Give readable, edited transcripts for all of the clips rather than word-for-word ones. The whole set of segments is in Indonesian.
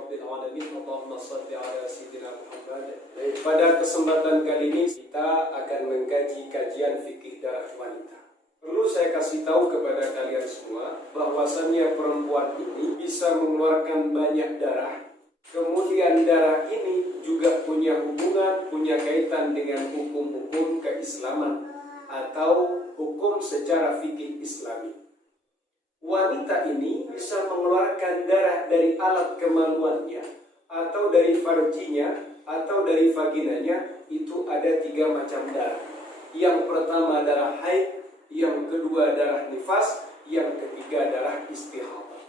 Rabbil Alamin. Allahumma salli ala Sayyidina Muhammad. Pada kesempatan kali ini kita akan mengkaji kajian fikih darah wanita. Perlu saya kasih tahu kepada kalian semua bahwasannya perempuan ini bisa mengeluarkan banyak darah. Kemudian darah ini juga punya hubungan, punya kaitan dengan hukum-hukum keislaman atau hukum secara fikih Islami. Wanita ini bisa mengeluarkan darah dari alat kemaluannya atau dari farjinya atau dari vaginanya. Itu ada 3 macam darah. Yang pertama darah haid, yang kedua darah nifas, yang ketiga darah istihadah.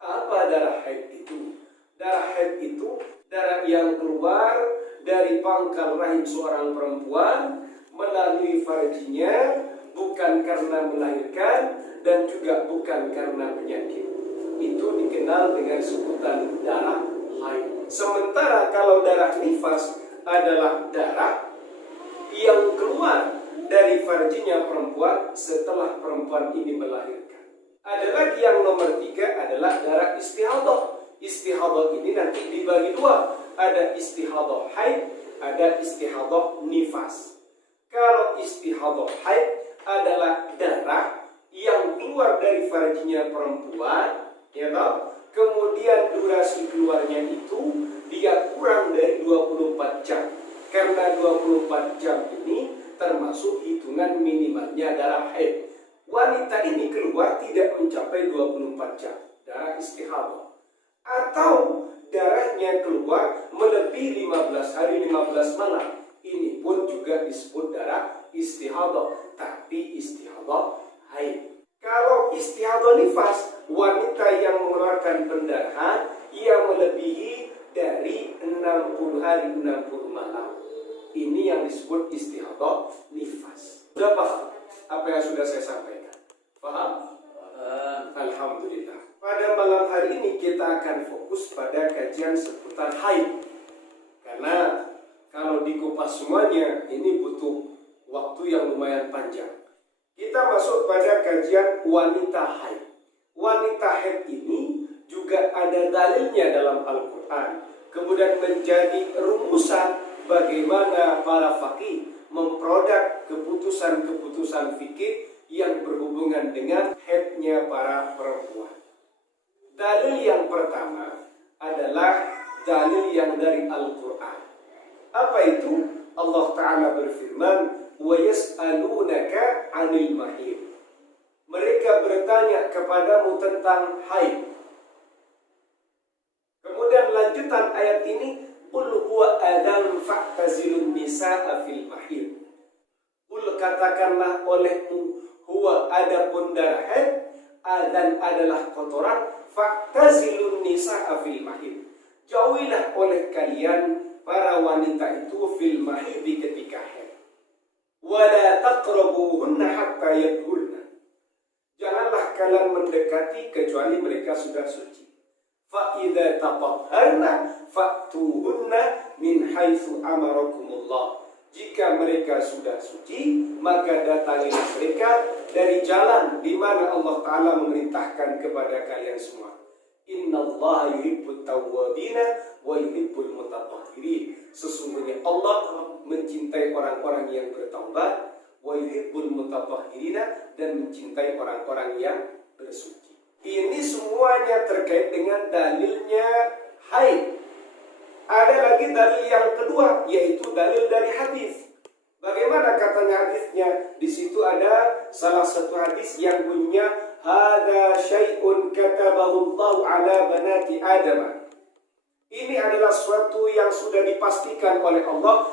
Apa darah haid itu? Darah haid itu darah yang keluar dari pangkal rahim seorang perempuan melalui farjinya, bukan karena melahirkan dan juga bukan karena penyakit. Itu dikenal dengan sebutan darah haid. Sementara kalau darah nifas adalah darah yang keluar dari farjinya perempuan setelah perempuan ini melahirkan. Ada lagi yang nomor 3 adalah darah istihadah. Istihadah ini nanti dibagi 2. Ada istihadah haid, ada istihadah nifas. Kalau istihadah haid adalah darah yang keluar dari farjinya perempuan, ya toh? Kemudian durasi keluarnya itu dia kurang dari 24 jam. Karena 24 jam ini termasuk hitungan minimalnya darah haid. Wanita ini keluar tidak mencapai 24 jam, darah istihadah. Atau darahnya keluar melebihi 15 hari 15 malam. Ini pun juga disebut darah istihadah, tapi istihadah haid. Kalau istihadah nifas, wanita yang mengeluarkan pendarahan yang melebihi dari 60 hari 60 malam. Ini yang disebut istihadah nifas. Sudah paham apa yang sudah saya sampaikan? Paham? Alhamdulillah. Pada malam hari ini kita akan fokus pada kajian seputar haid. Karena kalau dikupas semuanya ini butuh waktu yang lumayan panjang. Kita masuk pada kajian wanita haid. Wanita haid ini juga ada dalilnya dalam Al-Quran. Kemudian menjadi rumusan bagaimana para faqih memproduk keputusan-keputusan fikih yang berhubungan dengan haidnya para perempuan. Dalil yang pertama adalah dalil yang dari Al-Quran. Apa itu? Allah Ta'ala berfirman, وَيَسْأَلُونَكَ عَنِ الْمَحِيضِ. Mereka bertanya kepadamu tentang haid. Kemudian lanjutan ayat ini, قُلْ هُوَ أَذًا فَاعْتَزِلُوا النِّسَاءَ فِي الْمَحِيضِ. Qul katakanlah olehmu, huwa adapun darah haid, adzan adalah kotoran, fa'tazilun nisa'a fil mahid. Jauhilah oleh kalian para wanita itu fil mahid ketika haid. Wala taqrabuhunna hatta yadhurna. Janganlah kalian mendekati kecuali mereka sudah suci. Fa idza tatahharna fa'tuhunna min haitsu amarakumullah. Jika mereka sudah suci, maka datangilah mereka dari jalan di mana Allah Ta'ala memerintahkan kepada kalian semua. Innallaha yuhibbut tawwabina wa yuhibbul mutatahhirin. Sesungguhnya Allah mencintai orang-orang yang bertaubat, wa yuhibbul mutatahhirina, dan mencintai orang-orang yang bersuci. Ini semuanya terkait dengan dalilnya haid. Ada lagi dalil yang kedua, yaitu dalil dari hadis. Bagaimana katanya hadisnya? Di situ ada salah satu hadis yang bunyinya, "Hada syai'un katabahu Allah ala banati Adam." Ini adalah suatu yang sudah dipastikan oleh Allah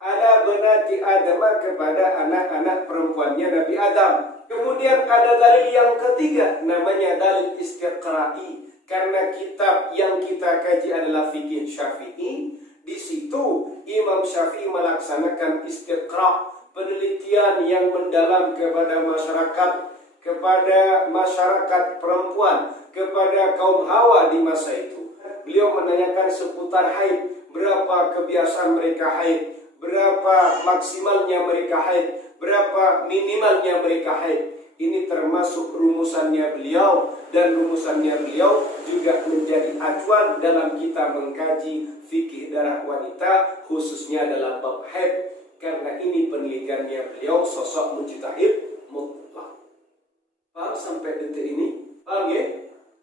ala banati Adam, kepada anak-anak perempuannya Nabi Adam. Kemudian ada dalil yang ketiga, namanya dalil istiqra'i. Karena kitab yang kita kaji adalah fikih Syafi'i, di situ Imam Syafi'i melaksanakan istiqra', penelitian yang mendalam kepada masyarakat perempuan, kepada kaum Hawa di masa itu. Beliau menanyakan seputar haid, berapa kebiasaan mereka haid, berapa maksimalnya mereka haid, berapa minimalnya mereka haid. Ini termasuk rumusannya beliau, dan rumusannya beliau juga menjadi acuan dalam kita mengkaji fikih darah wanita, khususnya dalam bab haid. Karena ini penelitiannya beliau, sosok mujtahid mutlak. Paham sampai detik ini? Paham ya?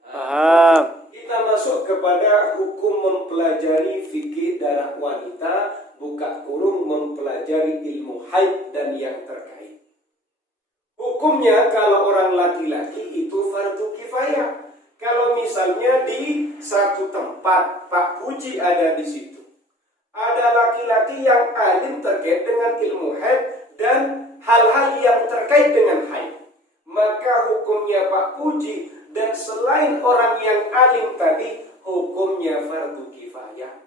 Paham. Kita masuk kepada hukum mempelajari fikih darah wanita, buka kurung mempelajari ilmu haid dan yang terkait. Hukumnya kalau orang laki-laki itu fardu kifayah. Kalau misalnya di satu tempat, Pak Puji ada di situ, ada laki-laki yang alim terkait dengan ilmu haid dan hal-hal yang terkait dengan haid, maka hukumnya Pak Puji dan selain orang yang alim tadi, hukumnya fardu kifayah.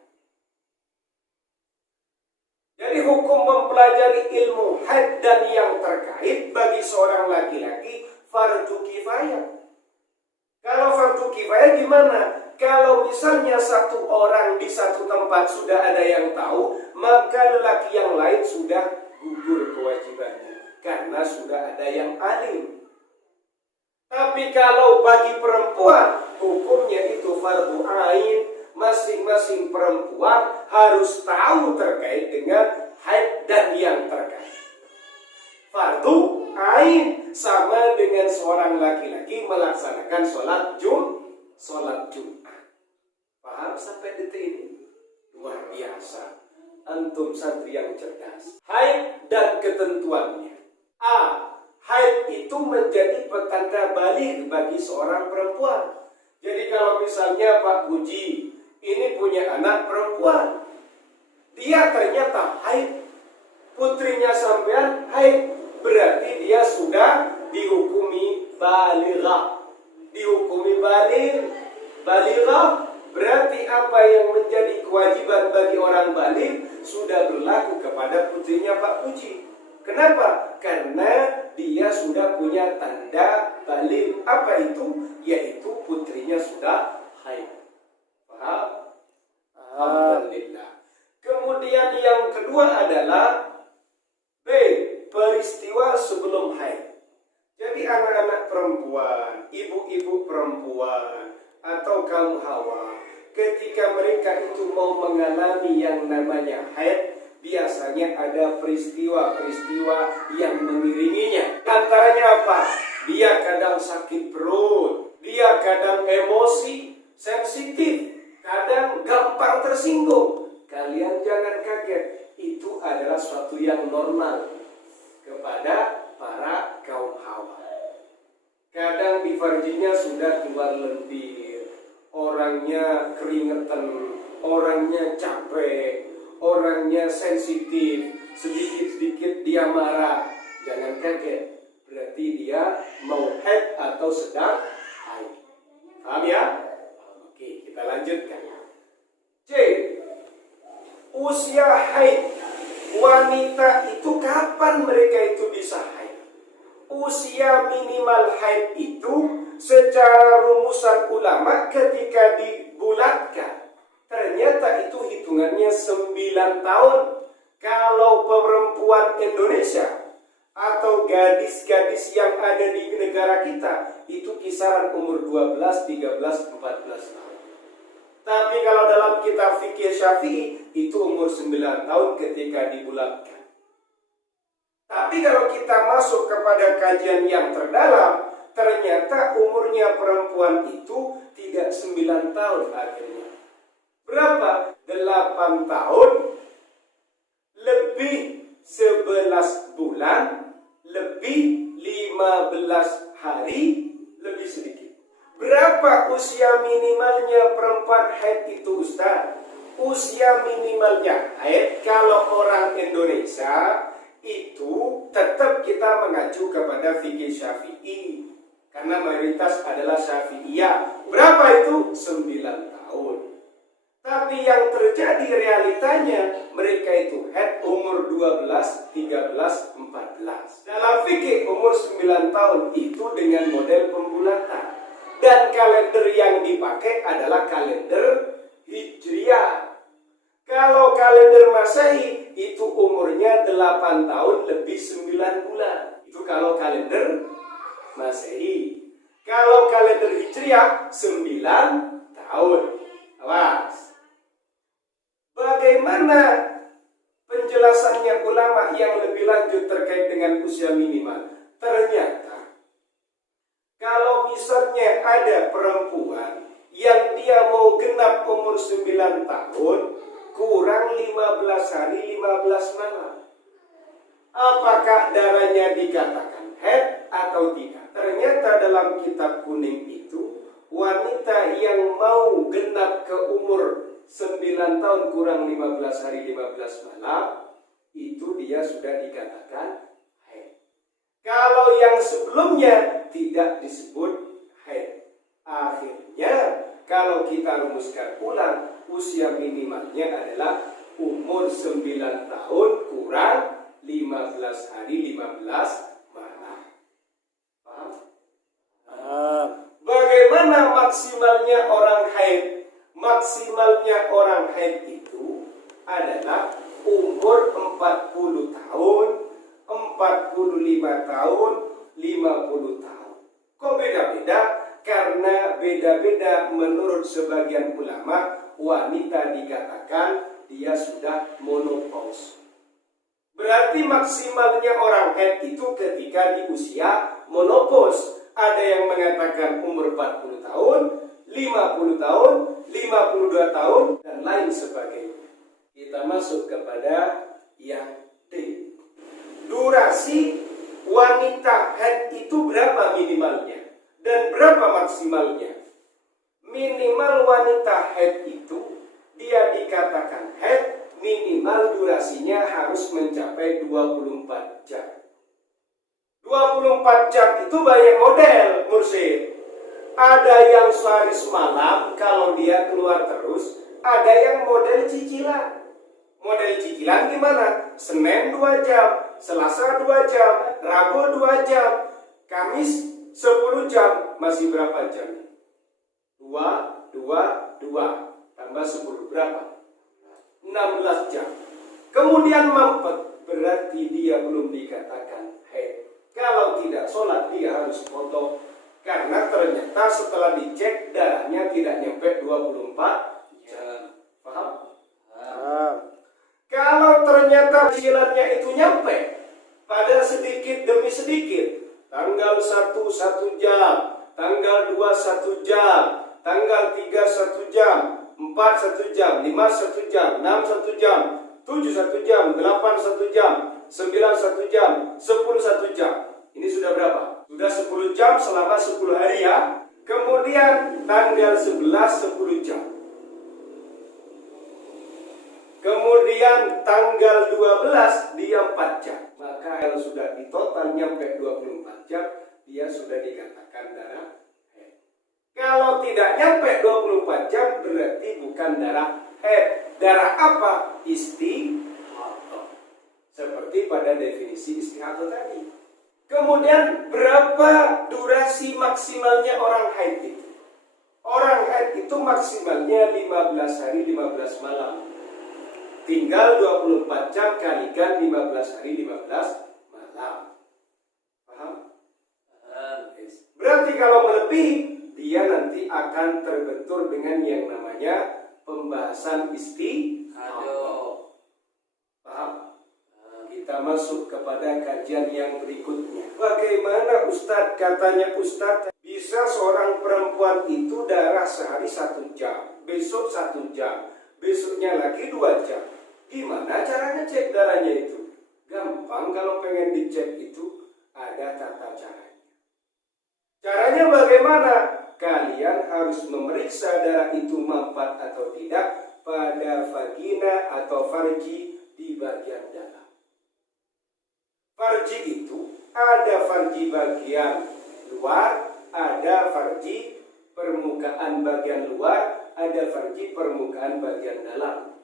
Jadi hukum mempelajari ilmu haid dan yang terkait bagi seorang laki-laki fardu kifayah. Kalau fardu kifayah gimana? Kalau misalnya satu orang di satu tempat sudah ada yang tahu, maka lelaki yang lain sudah gugur kewajibannya karena sudah ada yang alim. Tapi kalau bagi perempuan, hukumnya itu fardu ain. Masing-masing perempuan harus tahu terkait dengan haid dan yang terkait. Fardu ain sama dengan seorang laki-laki melaksanakan sholat Jumat. Paham sampai detik ini? Luar biasa. Antum santri yang cerdas. Haid dan ketentuannya. A. Haid itu menjadi petanda balik bagi seorang perempuan. Jadi kalau misalnya Pak Puji ini punya anak perempuan, dia ternyata haid, putrinya sampean haid, berarti dia sudah dihukumi balighah. Dihukumi balighah berarti apa yang menjadi kewajiban bagi orang baligh sudah berlaku kepada putrinya Pak Puji. Kenapa? Karena dia sudah punya tanda baligh. Apa itu? Yaitu putrinya sudah haid. Paham? Alhamdulillah. Kemudian yang kedua adalah B. Peristiwa sebelum haid. Jadi anak-anak perempuan, ibu-ibu perempuan, atau kaum hawa, ketika mereka itu mau mengalami yang namanya haid, biasanya ada peristiwa-peristiwa yang mengiringinya. Antaranya apa? Dia kadang sakit perut, dia kadang emosi, sensitif, kadang gampang tersinggung. Kalian jangan kaget, itu adalah suatu yang normal kepada para kaum hawa. Kadang di farjinya sudah keluar lendir, orangnya keringetan, orangnya capek, orangnya sensitif, sedikit-sedikit dia marah. Jangan kaget, berarti dia mau haid atau sedang haid. Paham ya? Oke, kita lanjutkan. C. Usia haid. Wanita itu kapan mereka itu bisa haid? Usia minimal haid itu secara rumusan ulama ketika dibulatkan, ternyata itu hitungannya 9 tahun. Kalau perempuan Indonesia atau gadis-gadis yang ada di negara kita itu kisaran umur 12, 13, 14 tahun. Tapi kalau dalam kitab fikih Syafi'i itu umur 9 tahun ketika dibulatkan. Tapi kalau kita masuk kepada kajian yang terdalam, ternyata umurnya perempuan itu tidak 9 tahun akhirnya. Berapa? 8 tahun lebih 11 bulan lebih 15 hari lebih sedikit. Berapa usia minimalnya perempuan haid itu, Ustaz? Usia minimalnya haid kalau orang Indonesia itu tetap kita mengacu kepada fikih Syafi'i karena mayoritas adalah Syafi'iyah. Berapa itu? 9 tahun. Tapi yang terjadi realitanya mereka itu haid umur 12, 13, 14. Dalam fikih umur 9 tahun itu dengan model pembulatan. Dan kalender yang dipakai adalah kalender Hijriah. Kalau kalender Masehi itu umurnya 8 tahun lebih 9 bulan. Itu kalau kalender Masehi. Kalau kalender Hijriah 9 tahun. Awas. Bagaimana penjelasannya ulama yang lebih lanjut terkait dengan usia minimal? Ternyata kalau misalnya ada perempuan yang dia mau genap umur 9 tahun kurang 15 hari 15 malam, apakah darahnya dikatakan haid atau tidak? Ternyata dalam kitab kuning itu, wanita yang mau genap ke umur 9 tahun kurang 15 hari 15 malam, itu dia sudah dikatakan haid. Kalau yang sebelumnya tidak disebut haid. Akhirnya, kalau kita rumuskan ulang, usia minimalnya adalah umur 9 tahun kurang 15 hari 15 malam. Paham? Bagaimana maksimalnya orang haid? Maksimalnya orang haid itu adalah umur 40 tahun, 45 tahun, 50 tahun. Kok beda-beda? Karena beda-beda menurut sebagian ulama, wanita dikatakan dia sudah menopause. Berarti maksimalnya orang haid itu ketika di usia menopause. Ada yang mengatakan umur 40 tahun, 50 tahun, 52 tahun, dan lain sebagainya. Kita masuk kepada yang D. Durasi wanita haid itu berapa minimalnya? Dan berapa maksimalnya? Minimal wanita haid itu, dia dikatakan haid, minimal durasinya harus mencapai 24 jam. 24 jam itu banyak model, Mursyid. Ada yang sehari semalam, kalau dia keluar terus. Ada yang model cicilan. Model cicilan gimana? Senin 2 jam, Selasa 2 jam, Rabu 2 jam, Kamis 10 jam. Masih berapa jam? 2, 2, 2. Tambah 10 berapa? 16 jam. Kemudian mampet, berarti dia belum dikatakan haid. Kalau tidak sholat, dia harus potong. Karena ternyata setelah dicek, darahnya tidak nyampe 24 jam. Paham? Kalau ternyata cicilannya itu nyampe, pada sedikit demi sedikit, tanggal 1 1 jam, tanggal 2 1 jam, tanggal 3 1 jam, 4 1 jam, 5 1 jam, 6 1 jam, 7 1 jam, 8 1 jam, 9 1 jam, 10 1 jam. Ini sudah berapa? Sudah 10 jam selama 10 hari ya. Kemudian tanggal 11 10 jam. Kemudian tanggal 12 dia 4 jam. Maka kalau sudah di total nyampe 24 jam, dia sudah dikatakan darah haid. Kalau tidak nyampe 24 jam berarti bukan darah haid. Darah apa? Istihadah. Seperti pada definisi istihadah tadi. Kemudian berapa durasi maksimalnya orang haid itu? Orang haid itu maksimalnya 15 hari 15 malam. Tinggal 24 jam kalikan 15 hari 15 malam. Paham? Berarti kalau melebihi, dia nanti akan terbentur dengan yang namanya pembahasan istihadah. Paham? Kita masuk kepada kajian yang berikutnya. Bagaimana Ustadz? Katanya Ustadz, bisa seorang perempuan itu darah sehari 1 jam, besok 1 jam, besoknya lagi 2 jam. Gimana cara ngecek darahnya itu? Gampang, kalau pengen dicek itu ada tata caranya. Caranya bagaimana? Kalian harus memeriksa darah itu mampat atau tidak pada vagina atau farji di bagian dalam. Farji itu ada farji bagian luar, ada farji permukaan bagian luar, ada farji permukaan bagian dalam.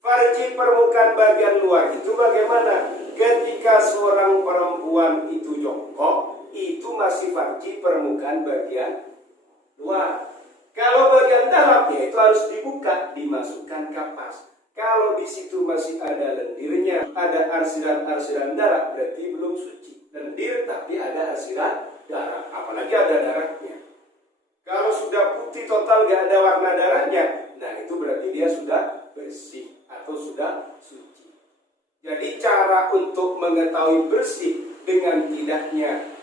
Farji permukaan bagian luar itu bagaimana? Ketika seorang perempuan itu jongkok, itu masih farji permukaan bagian luar. Kalau bagian dalam, ya itu harus dibuka, dimasukkan kapas. Kalau di situ masih ada lendirnya, ada arsiran-arsiran darah, berarti belum suci. Lendir tapi ada arsiran darah, apalagi ada darahnya. Kalau sudah putih total gak ada warna darahnya, nah itu berarti dia sudah bersih atau sudah suci. Jadi cara untuk mengetahui bersih dengan tidaknya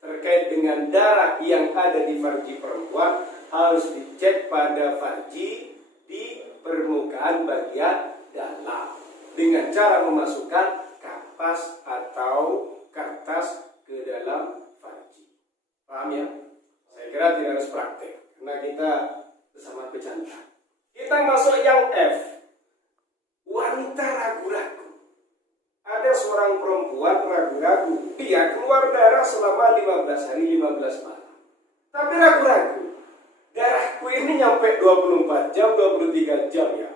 terkait dengan darah yang ada di farji perempuan harus dicek pada farji di permukaan bagian dalam dengan cara memasukkan kapas atau kertas ke dalam farji. Paham ya? Saya kira tidak harus praktek karena kita bersama bercanda. Kita masuk yang F. Wanita ragu-ragu. Ada seorang perempuan ragu-ragu. Dia keluar darah selama 15 hari 15 malam. Tapi ragu-ragu. Darahku ini nyampe 24 jam, 23 jam ya.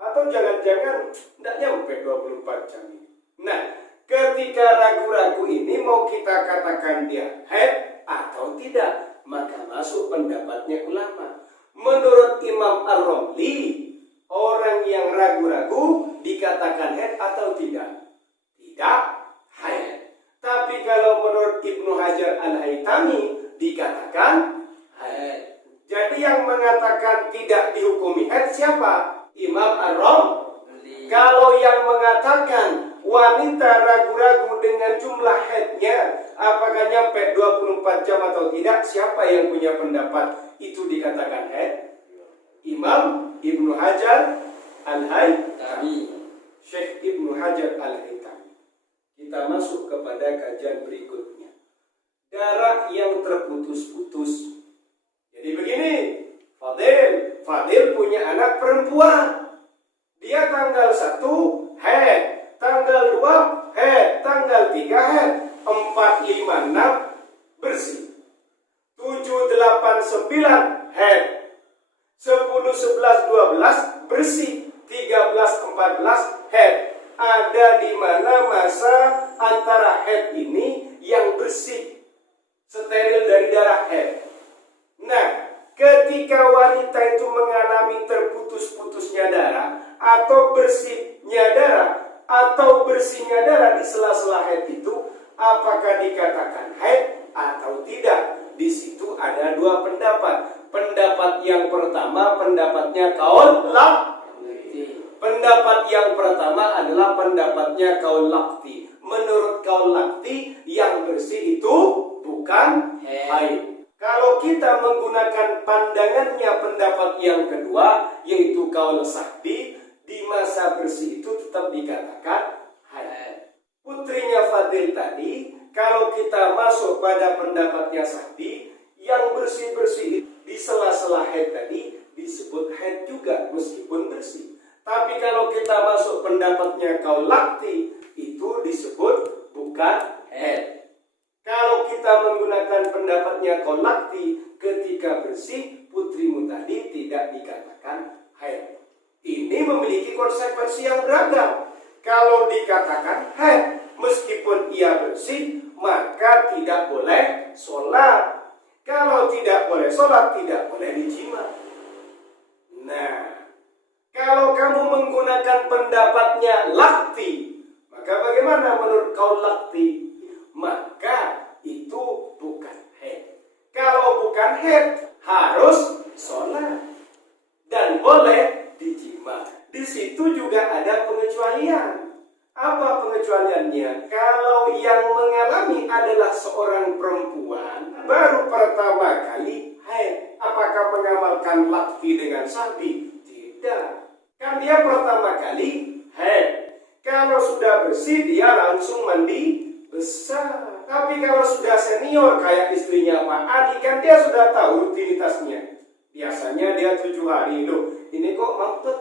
Atau jangan-jangan tidak nyampe 24 jam ini. Nah, ketika ragu-ragu ini mau kita katakan dia haid atau tidak, maka masuk pendapatnya ulama. Menurut Imam Ar-Romli, orang yang ragu-ragu dikatakan haid atau tidak? Tidak haid. Tapi kalau menurut Ibnu Hajar Al-Haytami dikatakan haid. Jadi yang mengatakan tidak dihukumi haid siapa? Imam Ar-Romli. Kalau yang mengatakan wanita ragu-ragu dengan jumlah haidnya apakah nyampe 24 jam atau tidak, siapa yang punya pendapat itu dikatakan haid? Imam Ibnu Hajar Al-Haytami, Syekh Ibnu Hajar Al-Haytami. Kita masuk kepada kajian berikutnya. Darah yang terputus-putus. Jadi begini, Fadil punya anak perempuan. Dia tanggal 1 haid, tanggal 2 haid, tanggal 3 haid, 4, 5, 6 bersih. 7, 8, 9 haid. 10, 11, 12 bersih. 13, 14 haid. Ada di mana masa antara haid ini yang bersih, steril dari darah haid. Nah, ketika wanita itu mengalami terputus-putusnya darah atau bersihnya darah di sela-sela haid itu, apakah dikatakan haid atau tidak? Di situ ada dua pendapat. Pendapat yang pertama pendapatnya kaul laqti. Pendapat yang pertama adalah pendapatnya kaul laqti. Menurut kaul laqti yang bersih itu bukan haid. Kalau kita menggunakan pandangannya pendapat yang kedua, yaitu kaul sahbi, di masa bersih itu tetap dikatakan haid. Putrinya Fadil tadi, kalau kita masuk pada pendapatnya sahbi, yang bersih-bersih di sela-sela haid tadi disebut haid juga meskipun bersih. Tapi kalau kita masuk pendapatnya kaul laqti, itu disebut bukan haid. Kalau kita menggunakan pendapatnya kaul laqti, ketika bersih putrimu tadi tidak dikatakan haid. Ini memiliki konsekuensi yang beragam. Kalau dikatakan haid meskipun ia bersih, maka tidak boleh sholat. Kalau tidak boleh sholat, tidak boleh dijima. Nah, kalau kamu menggunakan pendapatnya laqti, maka bagaimana menurut kaul laqti? Maka itu bukan haid. Kalau bukan haid, harus sholat dan boleh dijima. Di situ juga ada pengecualian. Apa pengecualiannya? Kalau yang mengalami adalah seorang perempuan baru pertama kali haid, apakah mengamalkan laqti dengan sahbi? Tidak. Kan dia pertama kali haid. Kalau sudah bersih dia langsung mandi besar. Tapi kalau sudah senior kayak istrinya Pak Ali, kan dia sudah tahu rutinitasnya. Biasanya dia 7 hari loh. Ini kok mampet.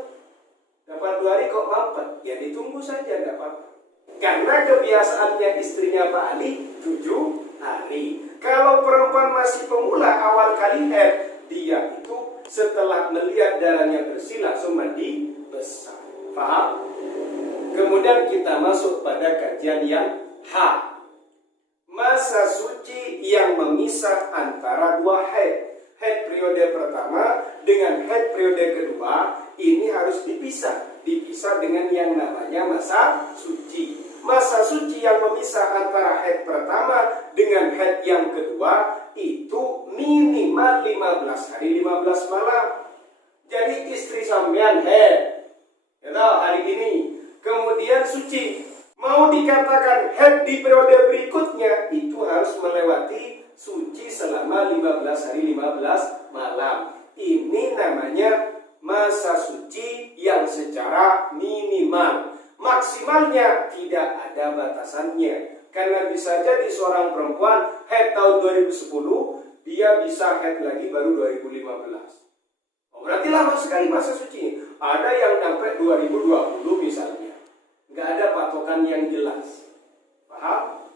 Dapat 2 hari kok mampet. Ya ditunggu saja, tidak apa-apa. Karena kebiasaannya istrinya Pak Ali 7 hari. Kalau perempuan masih pemula awal kali haid, dia itu setelah melihat darahnya bersih langsung mandi besar. Paham? Kemudian kita masuk pada kajian yang H. Masa suci yang memisah antara dua haid. Haid periode pertama dengan haid periode kedua ini harus dipisah. Dipisah dengan yang namanya masa suci. masa suci yang memisah antara haid pertama dengan haid yang kedua itu minimal 15 hari 15 malam. Jadi istri sampean haid, ya tahu, hari ini, kemudian suci, mau dikatakan haid di periode berikutnya itu harus melewati suci selama 15 hari 15 malam. Ini namanya masa suci yang secara minimal. Maksimalnya tidak ada batasannya. Karena bisa jadi seorang perempuan haid tahun 2010, dia bisa haid lagi baru 2015. Oh, berarti lama sekali masa suci. Ada yang sampai 2020 misalnya. Nggak ada patokan yang jelas. Paham?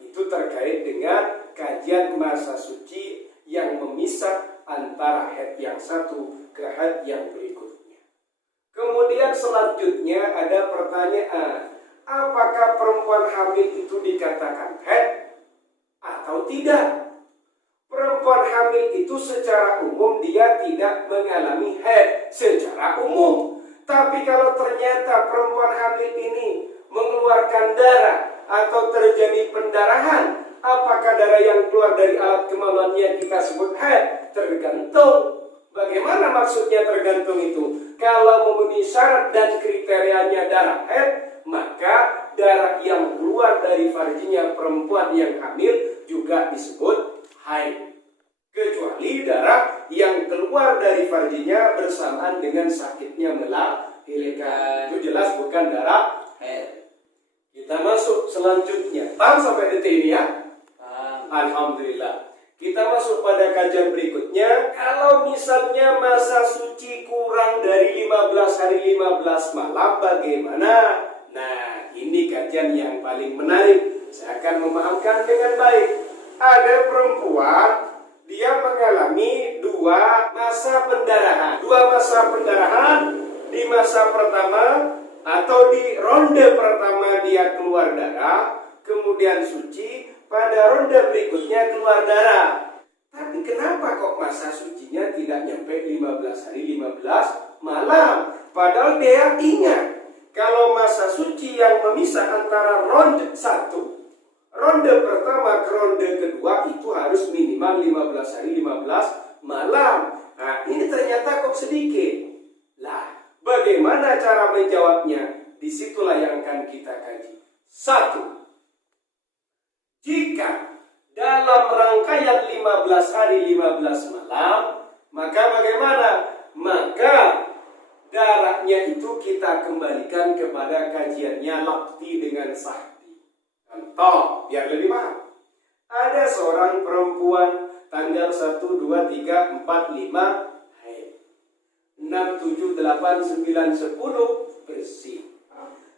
Itu terkait dengan kajian masa suci yang memisah antara haid yang satu ke haid yang berikutnya. Kemudian selanjutnya ada pertanyaan, apakah perempuan hamil itu dikatakan haid atau tidak? Perempuan hamil itu secara umum dia tidak mengalami haid secara umum. Tapi kalau ternyata perempuan hamil ini mengeluarkan darah atau terjadi pendarahan, apakah darah yang keluar dari alat kemaluannya kita sebut haid? Tergantung. Bagaimana maksudnya tergantung itu? Kalau memenuhi syarat dan kriterianya darah haid, maka darah yang keluar dari farjinya perempuan yang hamil juga disebut haid. Kecuali darah yang keluar dari farjinya bersamaan dengan sakitnya melahirkan, itu jelas bukan darah haid. Kita masuk selanjutnya. Paham sampai detik ini ya? Alhamdulillah. Kita masuk pada kajian berikutnya. Kalau misalnya masa suci kurang dari 15 hari 15 malam, bagaimana? Nah, ini kajian yang paling menarik. Saya akan memahamkan dengan baik. Ada perempuan, dia mengalami dua masa pendarahan. Dua masa pendarahan. Di masa pertama atau di ronde pertama dia keluar darah, kemudian suci. Pada ronde berikutnya keluar darah. Tapi kenapa kok masa sucinya tidak nyampe 15 hari 15 malam? Padahal dia ingat, kalau masa suci yang memisah antara ronde 1, ronde pertama ke ronde kedua itu harus minimal 15 hari 15 malam. Nah, ini ternyata kok sedikit. Lah, bagaimana cara menjawabnya? Disitulah yang akan kita kaji. 1. Jika dalam rangkaian 15 hari 15 malam, maka bagaimana? Maka darahnya itu kita kembalikan kepada kajiannya lakti dengan sahbi. Contoh, biar lebih paham. Ada seorang perempuan tanggal 1, 2, 3, 4, 5 haid. 6, 7, 8, 9, 10 bersih.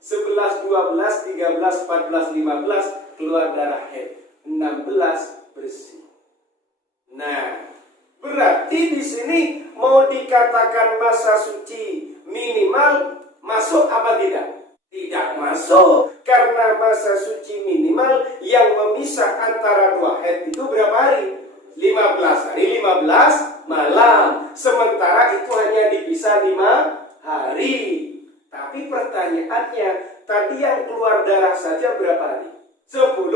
11, 12, 13, 14, 15 keluar darah haid. 16 bersih. Nah, berarti di sini mau dikatakan masa suci minimal masuk apa tidak? Tidak masuk, karena masa suci minimal yang memisah antara dua haid itu berapa hari? 15 hari 15 malam. Sementara itu hanya dipisah 5 hari. Tapi pertanyaannya, tadi yang keluar darah saja berapa hari? 10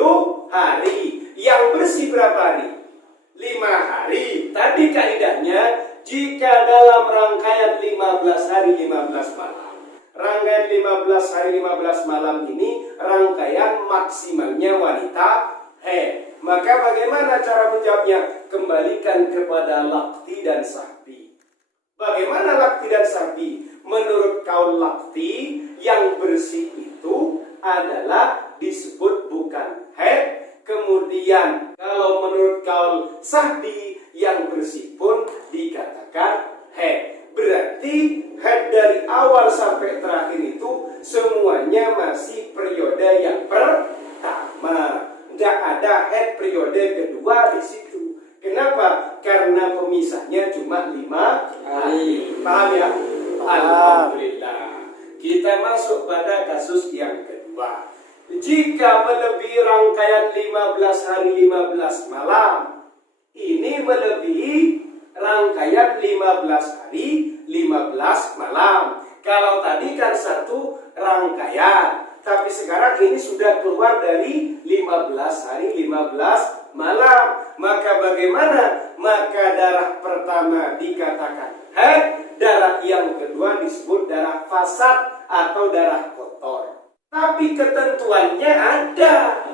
hari. Yang bersih berapa hari? 5 hari. Tadi kaidahnya, jika dalam rangkaian 15 hari 15 malam, rangkaian 15 hari 15 malam ini rangkaian maksimalnya wanita haid, maka bagaimana cara menjawabnya? Kembalikan kepada lakti dan sahbi. Bagaimana lakti dan sahbi? Menurut kaul lakti, yang bersih itu adalah disebut bukan haid. Kemudian kalau menurut kaul sahbi, yang bersih pun dikatakan haid. Berarti haid dari awal sampai terakhir itu semuanya masih periode yang pertama. Nggak ada haid periode kedua di situ. Kenapa? Karena pemisahnya cuma 5 hari. Paham ya? Alhamdulillah. Kita masuk pada kasus yang kedua. Jika melebihi rangkaian 15 hari 15 malam, ini melebihi rangkaian 15 hari 15 malam. Kalau tadi kan satu rangkaian, Tapi sekarang ini sudah keluar dari 15 hari 15 malam. Maka bagaimana? Maka darah pertama dikatakan haid, darah yang kedua disebut darah fasad atau darah kotor. Tapi ketentuannya ada.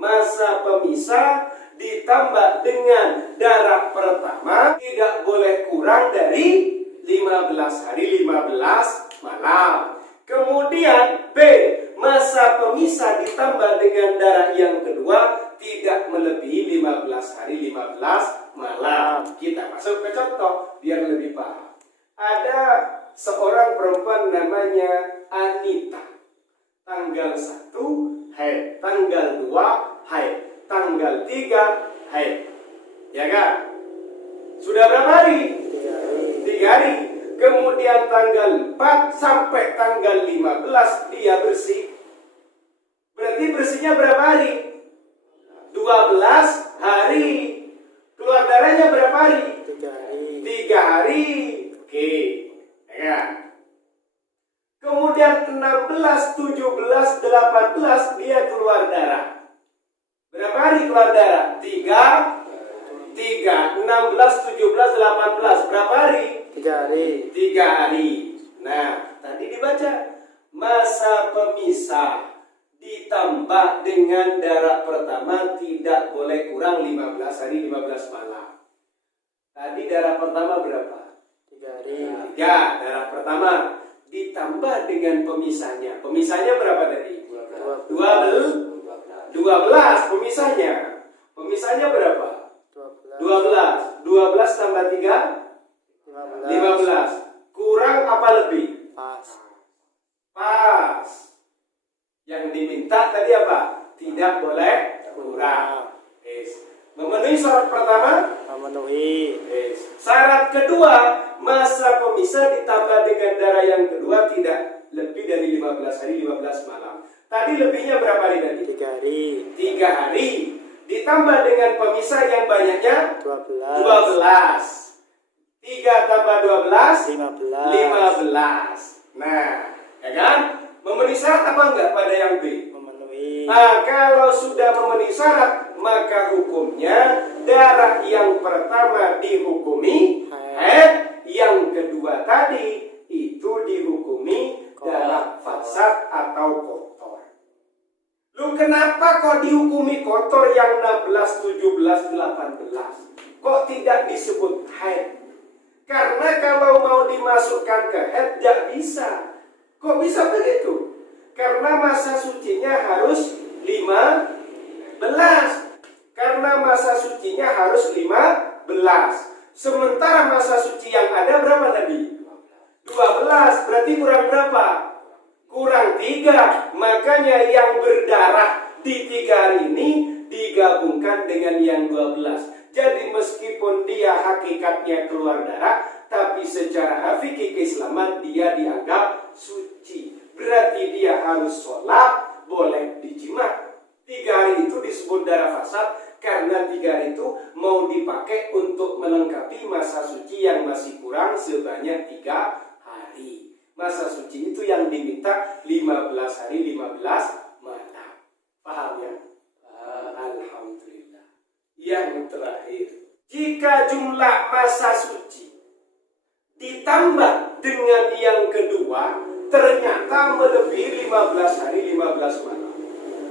Masa pemisah ditambah dengan darah pertama tidak boleh kurang dari 15 hari 15 malam. Kemudian B, masa pemisah ditambah dengan darah yang kedua tidak melebihi 15 hari 15 malam. Kita masuk ke contoh biar lebih paham. Ada seorang perempuan namanya Anita. Tanggal 1 haid, tanggal 2 haid, tanggal 3 haid. Ya kan? Sudah berapa hari? 3 hari. Kemudian tanggal 4 sampai tanggal 15 dia bersih. Berarti bersihnya berapa hari? 12 hari. Keluar darahnya berapa hari? 3 hari. Oke. Ya. Kemudian 16, 17, 18 dia keluar darah. Berapa hari keluar darah? 3, 16, 17, 18 berapa hari? 3 hari. 3 hari. Nah, tadi dibaca masa pemisah ditambah dengan darah pertama tidak boleh kurang 15 hari 15 malam. Tadi darah pertama berapa? 3 hari. 3, darah pertama ditambah dengan pemisahnya. Pemisahnya berapa tadi? 12 pemisahnya. Pemisahnya berapa? 12 tambah 3 15. Kurang apa lebih? Pas. Yang diminta tadi apa? Tidak boleh kurang. Memenuhi syarat pertama? Memenuhi. Syarat kedua, masa pemisah ditambah dengan darah yang kedua tidak lebih dari 15 hari 15 malam. Tadi lebihnya berapa hari tadi? 3 hari. 3 hari. Ditambah dengan pemisah yang banyaknya 12. 3 tambah 12 15. Nah, ya kan? Memenuhi syarat apa enggak pada yang B? Memenuhi. Nah, kalau sudah memenuhi syarat, maka hukumnya darah yang pertama dihukumi haid, yang kedua tadi itu dihukumi darah fasad atau kotor. Lu kenapa kok dihukumi kotor yang 16, 17, 18? Kok tidak disebut haid? Karena kalau mau dimasukkan ke haid tidak bisa. Kok bisa begitu? Karena masa sucinya harus 15. Karena masa sucinya harus 15. Sementara masa suci yang ada berapa tadi? 12. Berarti kurang berapa? Kurang 3. Makanya yang berdarah di 3 hari ini digabungkan dengan yang 12. Jadi meskipun dia hakikatnya keluar darah, tapi secara hakiki keislaman dia dianggap suci. Berarti dia harus sholat, boleh dijimat. 3 hari itu disebut darah fasad karena 3 hari itu mau dipakai untuk melengkapi masa suci yang masih kurang sebanyak 3 hari. Masa suci itu yang diminta 15 hari 15 malam. Paham ya? Alhamdulillah. Yang terakhir, jika jumlah masa suci ditambah dengan yang kedua ternyata melebihi 15 hari 15 malam.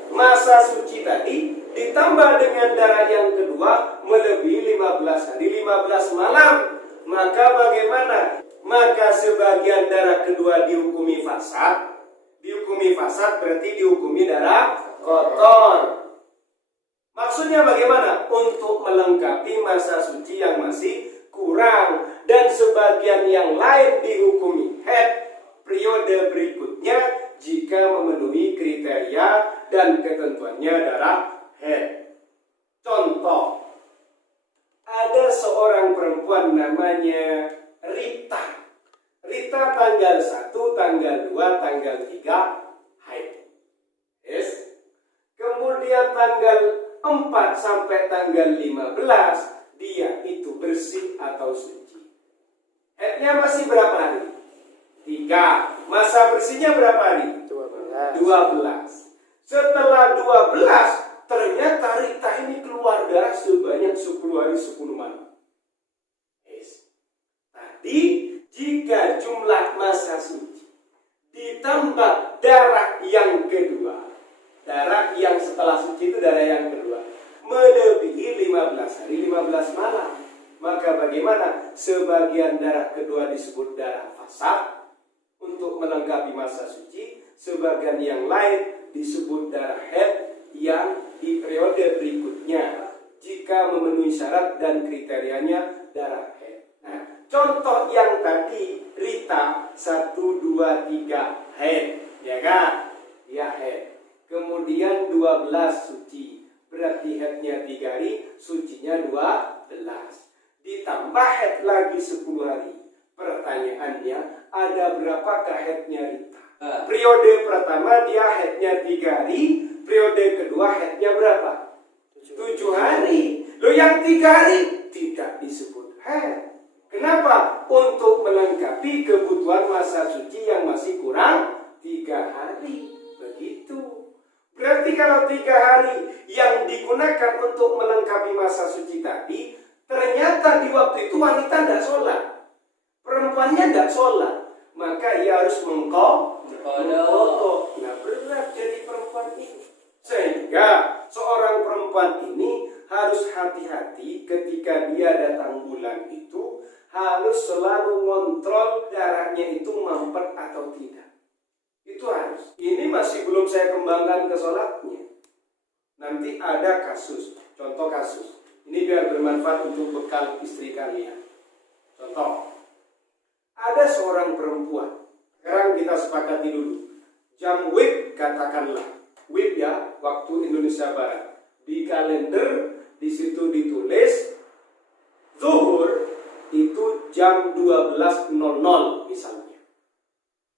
Masa suci tadi ditambah dengan darah yang kedua melebihi 15 hari 15 malam. Maka bagaimana? Maka sebagian darah kedua dihukumi fasad. Dihukumi fasad berarti dihukumi darah kotor. Maksudnya bagaimana? Untuk melengkapi masa suci yang masih kurang. Dan sebagian yang lain dihukumi haid periode berikutnya jika memenuhi kriteria dan ketentuannya darah haid. Contoh, ada seorang perempuan namanya Rita. Rita tanggal 1, tanggal 2, tanggal 3 haid. Yes. Kemudian tanggal 4 sampai tanggal 15 dia itu bersih atau suci. Haidnya masih berapa hari? 3. Masa bersihnya berapa hari? 12. 12. Setelah 12, ternyata Rita ini keluar darah sebanyak 10 hari 10 malam. Yes. Tadi jika jumlah masa suci ditambah darah yang kedua, darah yang setelah suci itu darah yang kedua, melebihi 15 hari 15 malam, maka bagaimana? Sebagian darah kedua disebut darah fasad untuk melengkapi masa suci, sebagian yang lain disebut darah haid yang di periode berikutnya jika memenuhi syarat dan kriterianya darah haid. Nah, contoh yang tadi Rita 1, 2, 3 haid, ya kan? Ya haid. Kemudian 12 suci, berarti haidnya 3 hari, sucinya 12. Ditambah haid lagi 10 hari. Pertanyaannya, ada berapakah haidnya Rita? Periode pertama dia haidnya 3 hari, periode kedua haidnya berapa? 7 hari. Loh, yang 3 hari tidak disebut haid. Kenapa? Untuk melengkapi kebutuhan masa suci yang masih kurang 3 hari. Begitu. Berarti kalau 3 hari yang digunakan untuk melengkapi masa suci tadi, ternyata di waktu itu wanita tidak sholat, perempuannya tidak sholat, maka ia harus mengkodok. Nah, berat jadi perempuan ini. Sehingga seorang perempuan ini harus hati-hati ketika dia datang bulan itu, harus selalu ngontrol darahnya itu mampet atau tidak. Itu harus. Ini masih belum saya kembangkan ke sholatnya. Nanti ada kasus, contoh kasus. Ini biar bermanfaat untuk bekal istri kalian. Contoh, ada seorang perempuan. Sekarang kita sepakati dulu. Jam WIB katakanlah. WIB ya, waktu Indonesia Barat. Di kalender, di situ ditulis zuhur itu jam 12.00 misalnya.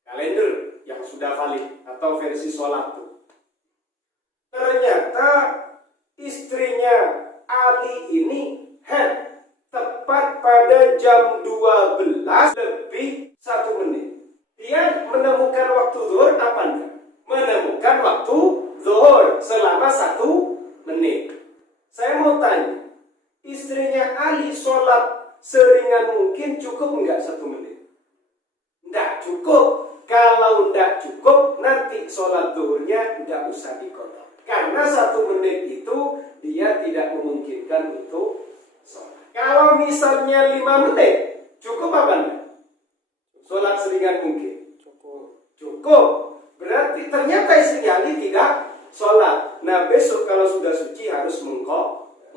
Kalender yang sudah valid atau versi sholat itu. Ternyata istrinya Ali ini haid tepat pada jam 12 lebih 1 menit. Dia menemukan waktu zuhur apa enggak? Menemukan waktu zuhur selama 1 menit. Saya mau tanya, istrinya Ali sholat seringan mungkin cukup enggak 1 menit? Enggak cukup. Kalau enggak cukup, nanti sholat zuhurnya enggak usah dikodok. Karena 1 menit itu dia tidak memungkinkan untuk sholat. Kalau misalnya 5 menit, cukup apa enggak? Sholat seringan mungkin. Cukup. Berarti ternyata istrinya Ali tidak sholat. Nah, besok kalau sudah suci harus mengkodok.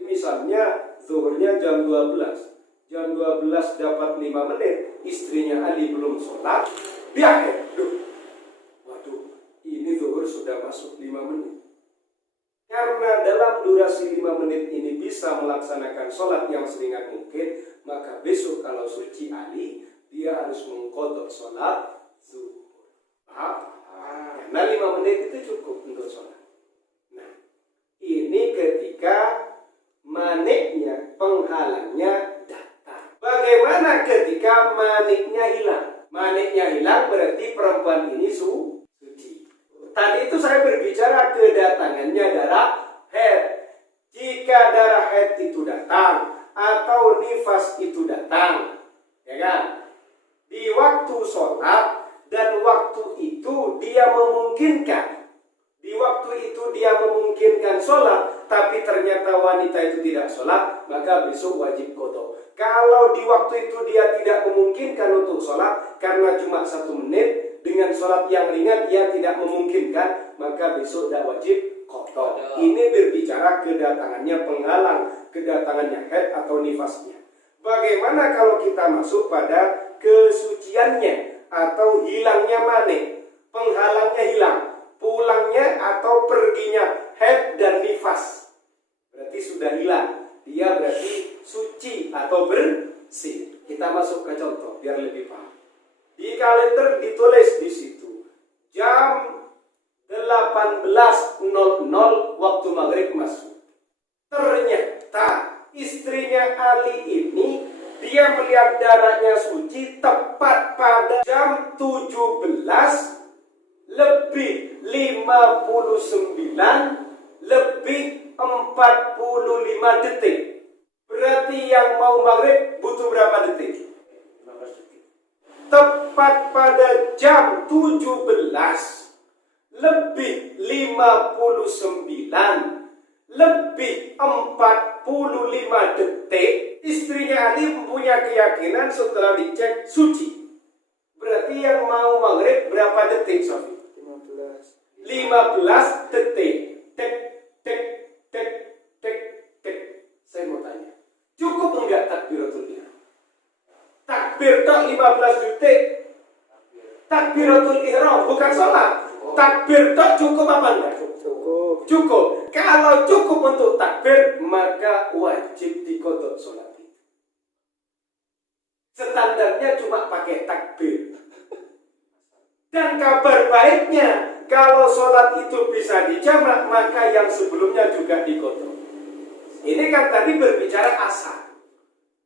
Misalnya zuhurnya jam 12. Jam 12 dapat 5 menit, istrinya Ali belum sholat, dia waduh, ini zuhur sudah masuk 5 menit. Karena dalam durasi 5 menit ini bisa melaksanakan sholat yang seringan mungkin, maka besok kalau suci Ali, dia harus mengkodok sholat zuhur. Karena 5 menit itu cukup untuk sholat. Nah, ini ketika maniknya, penghalangnya datang. Bagaimana ketika maniknya hilang? Maniknya hilang berarti perempuan ini suci. Tadi itu saya berbicara kedatangannya darah haid. Jika darah haid itu datang atau nifas itu datang, ya kan? Di waktu sholat dan waktu itu dia memungkinkan. Di waktu itu dia memungkinkan sholat, tapi ternyata wanita itu tidak sholat, maka besok wajib qadha. Kalau di waktu itu dia tidak memungkinkan untuk sholat, karena cuma 1 menit, dengan sholat yang ringan dia tidak memungkinkan, maka besok tidak wajib qadha. Ini berbicara kedatangannya penghalang, kedatangannya haid atau nifasnya. Bagaimana kalau kita masuk pada kesuciannya atau hilangnya manik? Penghalangnya hilang, pulangnya atau perginya haid dan nifas, berarti sudah hilang. Dia berarti suci atau bersih. Kita masuk ke contoh biar lebih paham. Di kalender ditulis di situ jam 18.00 waktu maghrib masuk. Ternyata istrinya Ali ini dia melihat darahnya suci tepat pada jam 17 lebih 59 lebih 45 detik. Berarti yang mau maghrib butuh berapa detik? 15 detik. Tepat pada jam 17 lebih 59 lebih 45 detik, istrinya Ali mempunyai keyakinan setelah dicek suci. Berarti yang mau maghrib berapa detik, Sofi? 15 detik. Tek, tek, tek, tek, tek. Saya mau tanya, cukup enggak takbiratul ihram? Takbir tak 15 detik. Takbiratul ihram bukan sholat. Takbir tak cukup apa enggak? Cukup. Cukup. Kalau cukup untuk takbir, maka wajib dikodok sholat itu. Standarnya cuma pakai takbir. Dan kabar baiknya, kalau sholat itu bisa dijamak, maka yang sebelumnya juga dikodok. Ini kan tadi berbicara asar.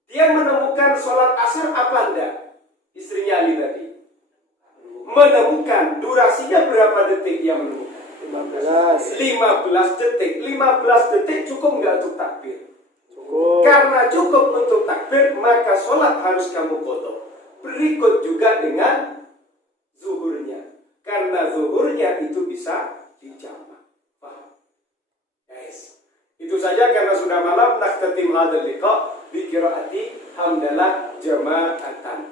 Dia menemukan sholat asar apa enggak? Istrinya Ali tadi menemukan. Durasinya berapa detik yang menemukan? 15 detik. 15 detik cukup nggak untuk takbir? Cukup. Karena cukup untuk takbir, maka sholat harus kamu kodok. Berikut juga dengan zuhurnya. Karena zuhurnya itu bisa dijamak. Paham? Guys, itu saja karena sudah malam. Nakhtatim hadzal liqa bi qiraati hamdalah jama'atan.